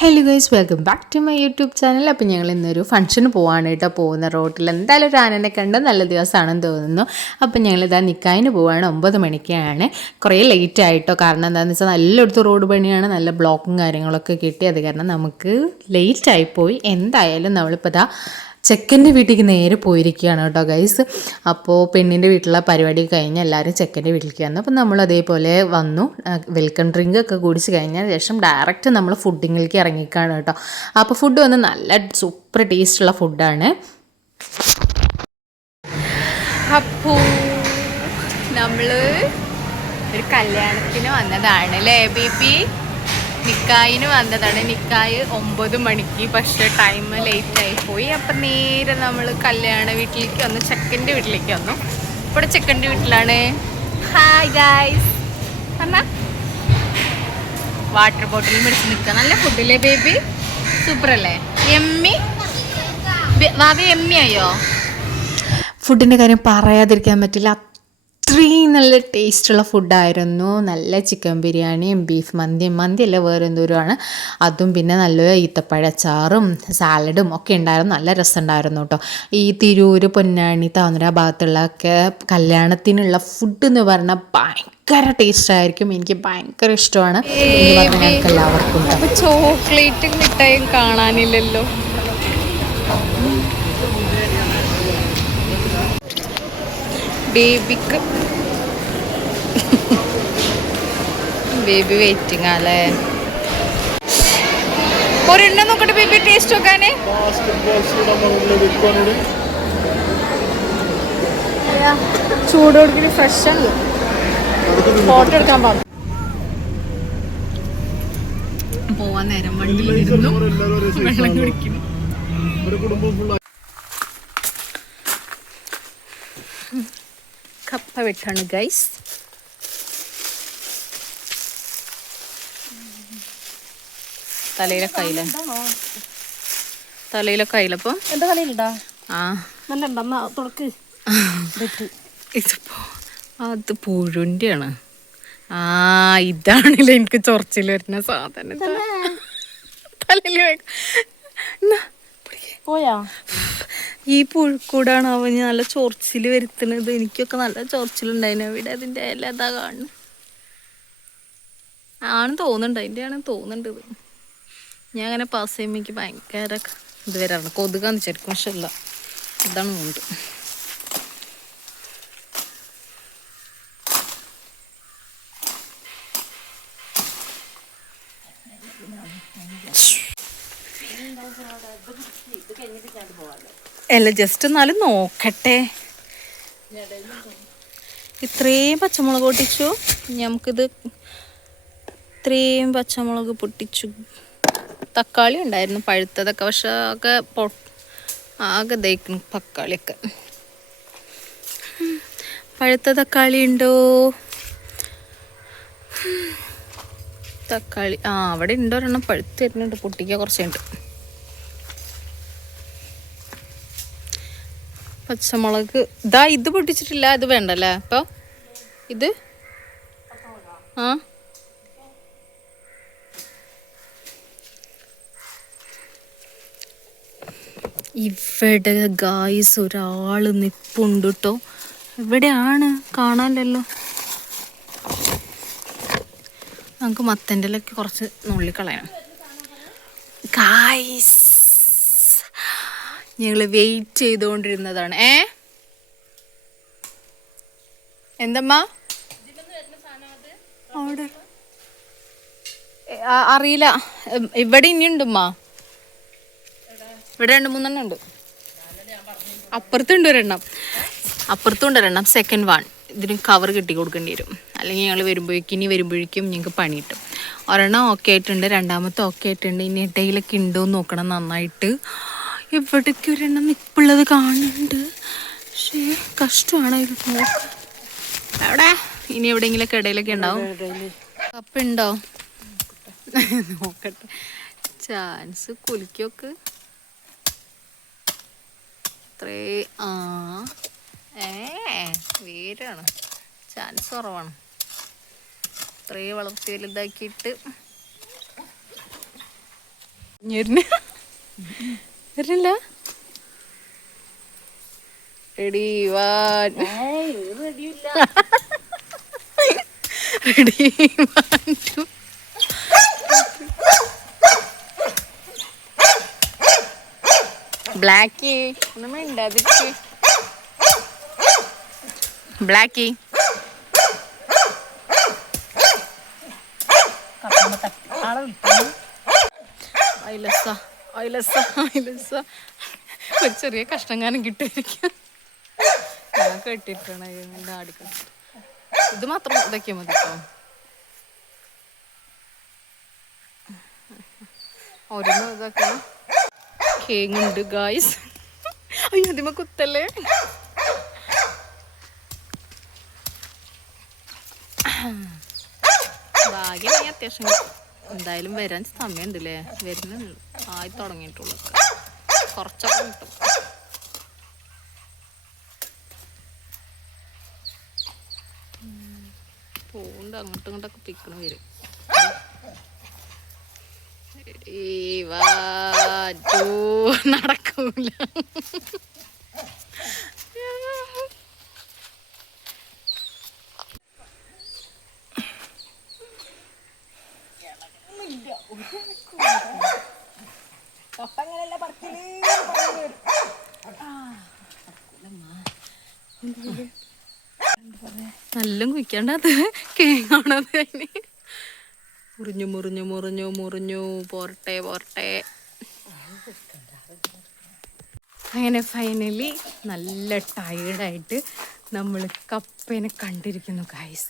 Hello guys, welcome back to my YouTube channel. അപ്പോൾ ഞങ്ങൾ ഇന്നൊരു ഫംഗ്ഷന് പോവാണ് കേട്ടോ. പോകുന്ന റോട്ടിൽ എന്തായാലും ഒരു ആനനെ കണ്ട് നല്ല ദിവസമാണെന്ന് തോന്നുന്നു. അപ്പോൾ ഞങ്ങളിതാ നിക്കായിന് പോവാണ്. 9 മണിക്കാണ്. കുറേ ലേറ്റ് ആയിട്ടോ. കാരണം എന്താണെന്ന് വെച്ചാൽ എല്ലായിടത്തും റോഡ് പണിയാണ്, നല്ല ബ്ലോക്കും കാര്യങ്ങളൊക്കെ കിട്ടി. അത് കാരണം നമുക്ക് ലേറ്റ് ആയിപ്പോയി. എന്തായാലും നമ്മളിപ്പോൾ ഇതാ ചെക്കൻ്റെ വീട്ടിലേക്ക് നേരെ പോയിരിക്കുകയാണ് കേട്ടോ ഗൈസ്. അപ്പോൾ പെണ്ണിൻ്റെ വീട്ടിലുള്ള പരിപാടി കഴിഞ്ഞ് എല്ലാവരും ചെക്കൻ്റെ വീട്ടിലേക്ക് വന്നു. അപ്പോൾ നമ്മൾ അതേപോലെ വന്നു, വെൽക്കം ഡ്രിങ്ക് ഒക്കെ കുടിച്ച് കഴിഞ്ഞ ശേഷം ഡയറക്റ്റ് നമ്മൾ ഫുഡിങ്ങിലേക്ക് ഇറങ്ങിക്കാണ് കേട്ടോ. അപ്പോൾ ഫുഡ് വന്ന് നല്ല സൂപ്പർ ടേസ്റ്റുള്ള ഫുഡാണ്. അപ്പോൾ നമ്മൾ ഒരു കല്യാണത്തിന് വന്നതാണ് അല്ലേ ബേബി? നിക്കായിന് വന്നതാണ്. നിക്കായ് 9 മണിക്ക്, പക്ഷേ ടൈം ലേറ്റ് ആയിപ്പോയി. അപ്പം നേരെ നമ്മൾ കല്യാണ വീട്ടിലേക്ക് വന്നു, ചെക്കൻ്റെ വീട്ടിലേക്ക് വന്നു. ഇവിടെ ചെക്കൻ്റെ വീട്ടിലാണ്. ഹായ് ഗായ്സ് പറഞ്ഞ വാട്ടർ ബോട്ടിൽ മേടിച്ച് നിൽക്കുക. നല്ല ഫുഡില്ലേ ബേബി? സൂപ്പർ അല്ലേ? എമ്മി ഭാവി എമ്മി ആയോ? ഫുഡിൻ്റെ കാര്യം പറയാതിരിക്കാൻ പറ്റില്ല. അത്രയും നല്ല ടേസ്റ്റുള്ള ഫുഡായിരുന്നു. നല്ല ചിക്കൻ ബിരിയാണിയും ബീഫ് മന്തിയല്ല വേറെ എന്തോരമാണ് അതും, പിന്നെ നല്ല ഈത്തപ്പഴച്ചാറും സാലഡും ഒക്കെ ഉണ്ടായിരുന്നു. നല്ല രസമുണ്ടായിരുന്നു കേട്ടോ. ഈ തിരൂർ, പൊന്നാനി, താമര ഭാഗത്തുള്ളൊക്കെ കല്യാണത്തിനുള്ള ഫുഡ് എന്ന് പറഞ്ഞാൽ ഭയങ്കര ടേസ്റ്റായിരിക്കും. എനിക്ക് ഭയങ്കര ഇഷ്ടമാണ് എന്ന് പറഞ്ഞാൽ ഞങ്ങൾക്ക് എല്ലാവർക്കും. അപ്പോൾ ചോക്ലേറ്റ് മിഠായും കാണാനില്ലല്ലോ. ബേബിക്ക് ബേബി വെയിറ്റിംഗ് അല്ലേ? ഒരെണ്ണം നോക്കട്ടെ ബേബി, ടേസ്റ്റ് നോക്കാനേ. ചൂട് കൊടുക്കുന്ന ഫ്രഷ് ആണ്. ഫോട്ടോ എടുക്കാൻ പോവാൻ നേരം വണ്ടിയിലിരുന്നു വെള്ളം കുടിക്കുന്നു. കപ്പ വെട്ടാണ് ഗൈസ്. തലയിലൊക്കെ ആയില്ലപ്പോ എന്റെ തലയിലുണ്ടാ? ആ ഇതിപ്പോ അത് പുഴുൻ്റെ ആണ്. ആ ഇതാണല്ലോ എനിക്ക് ചൊറച്ചിൽ വരുന്ന സാധനം. തലയിൽ പോയാ ഈ പുഴുക്കൂടാണ് അവന് നല്ല ചൊറിച്ചിൽ വരുത്തുന്നത്. എനിക്കൊക്കെ നല്ല ചൊറിച്ചിലുണ്ടായിരുന്നു അവിടെ. അതിൻ്റെ ഇല അതാ കാണുന്നു ആണ് തോന്നുന്നുണ്ട്, അതിൻ്റെ ആണ് തോന്നുന്നുണ്ട്. ഇത് ഞാൻ അങ്ങനെ പാസ് ചെയ്യുമ്പോൾ എനിക്ക് ഭയങ്കര ഇത് വരാറുണ്ട്. കൊതുകാന്ന് വിചാരിക്കും, പക്ഷെ അല്ല, ഇതാണ് മുണ്ട്. അല്ല ജസ്റ്റ് എന്നാലും നോക്കട്ടെ. ഇത്രയും പച്ചമുളക് പൊട്ടിച്ചു. നമുക്കിത് ഇത്രയും പച്ചമുളക് പൊട്ടിച്ചു. തക്കാളി ഉണ്ടായിരുന്നു പഴുത്തതൊക്കെ, പക്ഷെ ആകെ ദഹിക്കണം തക്കാളിയൊക്കെ. പഴുത്ത തക്കാളി ഉണ്ടോ? തക്കാളി അവിടെ ഉണ്ടോ? ഒരെണ്ണം പഴുത്ത് വരുന്നുണ്ട്, പൊട്ടിക്കുക കുറച്ചുണ്ട്. പച്ചമുളക് ഇത് പൊട്ടിച്ചിട്ടില്ല. ഇത് വേണ്ടല്ലേ അപ്പോൾ? ഇത് ഇവിടെ ഗായ്സ് ഒരാൾ നിപ്പുണ്ട് കേട്ടോ. എവിടെയാണ്? കാണാനല്ലോ. നമുക്ക് മത്തൻ്റെ ഇലയ്ക്ക് കുറച്ച് നുള്ളിക്കളയണം ഗായ്സ്. ഞങ്ങൾ വെയിറ്റ് ചെയ്തുകൊണ്ടിരുന്നതാണ്. എന്തമ്മ അവിടെ അറിയില്ല. ഇവിടെ ഇനിയുണ്ടമ്മ, ഇവിടെ 2-3 ഉണ്ട്. അപ്പുറത്തുണ്ട് ഒരെണ്ണം സെക്കൻഡ് വൺ. ഇതിന് കവർ കെട്ടി കൊടുക്കേണ്ടി വരും, അല്ലെങ്കിൽ ഞങ്ങൾ വരുമ്പോഴേക്കും ഞങ്ങൾക്ക് പണി കിട്ടും. ഒരെണ്ണം ഓക്കെ ആയിട്ടുണ്ട്, രണ്ടാമത്തെ ഓക്കെ ആയിട്ടുണ്ട്. ഇനി ഇടയിലൊക്കെ ഉണ്ടോയെന്ന് നോക്കണം നന്നായിട്ട്. എവിടേക്ക് ഒരെണ്ണം നിപ്പുള്ളത് കാണുന്നുണ്ട്, പക്ഷേ കഷ്ടമാണ് ഇത് നോക്കാം. അവിടെ ഇനി എവിടെയെങ്കിലൊക്കെ ഇടയിലൊക്കെ ഉണ്ടാവും. കപ്പ ഉണ്ടോ നോക്കട്ടെ. ചാൻസ് കുലിക്കൊക്കെ അത്രേ. വേരാണ്, ചാൻസ് കുറവാണ്. അത്രേ വളർത്തി വലുതാക്കിയിട്ട് വരുന്നില്ല. Ready one ready one two. Blackie ഒന്നും മിണ്ടാതിരിക്ക്. ബ്ലാക്കി ഒരു ചെറിയ കഷ്ണങ്ങാനും കിട്ടുമായിരിക്കും. ഞാൻ കെട്ടിട്ടാണ് ആടിക്ക. ഇത് മാത്രം ഇതൊക്കെയാ മതി കേട്ടോ. ഓരോന്ന് ഇതാക്കണം. കേങ്ങുണ്ട് ഗായ്സ്. അയ്യോ അതിമ കുത്തല്ലേ. ഭാഗ്യം അത്യാവശ്യം എന്തായാലും വരാൻ സമയമുണ്ടല്ലേ. വരുന്നുള്ളൂ, ആയി തുടങ്ങിയിട്ടുള്ളൂ. കുറച്ചൊക്കെ കിട്ടും. പോണ്ട് അങ്ങോട്ടും ഇങ്ങോട്ടൊക്കെ പിക്കണ വരും. നടക്കൂല. നല്ല കുഴിക്കണ്ടത് കേങ്ങാണത്. അതിന് മുറിഞ്ഞു മുറിഞ്ഞു മുറിഞ്ഞു മുറിഞ്ഞു പോരട്ടെ പോരട്ടെ. അങ്ങനെ ഫൈനലി നല്ല ടയേർഡായിട്ട് നമ്മൾ കപ്പേനെ കണ്ടിരിക്കുന്നു ഗൈസ്.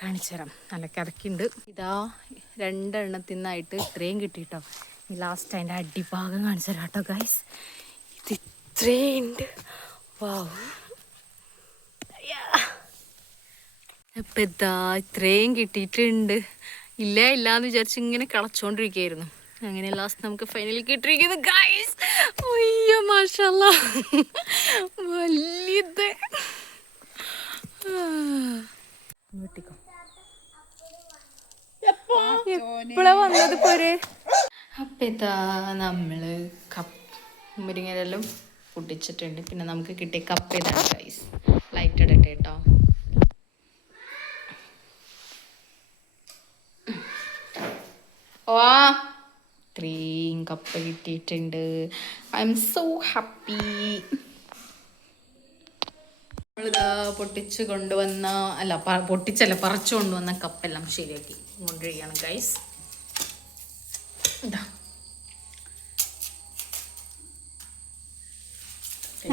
കാണിച്ചു തരാം. നല്ല കിടക്കുന്നുണ്ട്. ഇതാ 2 എണ്ണത്തിനായിട്ട് ഇത്രയും കിട്ടിട്ടോ. ലാസ്റ്റ് അതിൻ്റെ അടിഭാഗം കാണിച്ചു തരാം കേട്ടോ ഗൈസ്. ഇത് ഇത്രയുണ്ട്. വാവ്. അപ്പം ഇതാ ഇത്രയും കിട്ടിയിട്ടുണ്ട്. ഇല്ല ഇല്ലാന്ന് വിചാരിച്ച് ഇങ്ങനെ കളച്ചോണ്ടിരിക്കുകയായിരുന്നു. അങ്ങനെ ലാസ്റ്റ് നമുക്ക് ഫൈനലി കിട്ടിയിരിക്കുന്നു ഗൈസ്. അയ്യോ മാഷാല്ലാ വലിയത്. എപ്പോഴാ വന്നത് പോരെ. അപ്പം ഇതാ നമ്മള് മുരിങ്ങയിലെല്ലാം പൊട്ടിച്ചിട്ടുണ്ട്. പിന്നെ നമുക്ക് കിട്ടിയ കപ്പ ഇതാണ് ഗൈസ്. ലൈറ്റ് ഇടട്ടെ കേട്ടോ. ഇത്രയും കപ്പ കിട്ടിയിട്ടുണ്ട്. I M so happy. നമ്മളിതാ പൊട്ടിച്ച് കൊണ്ടുവന്ന പറിച്ചു കൊണ്ടുവന്ന കപ്പെല്ലാം ശരിയാക്കി കൊണ്ടുവരികയാണ് ഗൈസ്. ഇതാ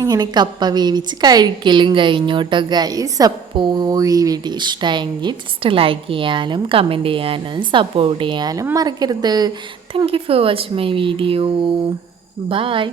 അങ്ങനെ കപ്പ വേവിച്ച് കഴിക്കലും കഴിഞ്ഞു കേട്ടോ ഗൈസ്. അപ്പോൾ ഈ വീഡിയോ ഇഷ്ടമായെങ്കിൽ ജസ്റ്റ് ലൈക്ക് ചെയ്യാനും കമൻറ്റ് ചെയ്യാനും സപ്പോർട്ട് ചെയ്യാനും മറക്കരുത്. Thank you for watching my video. By.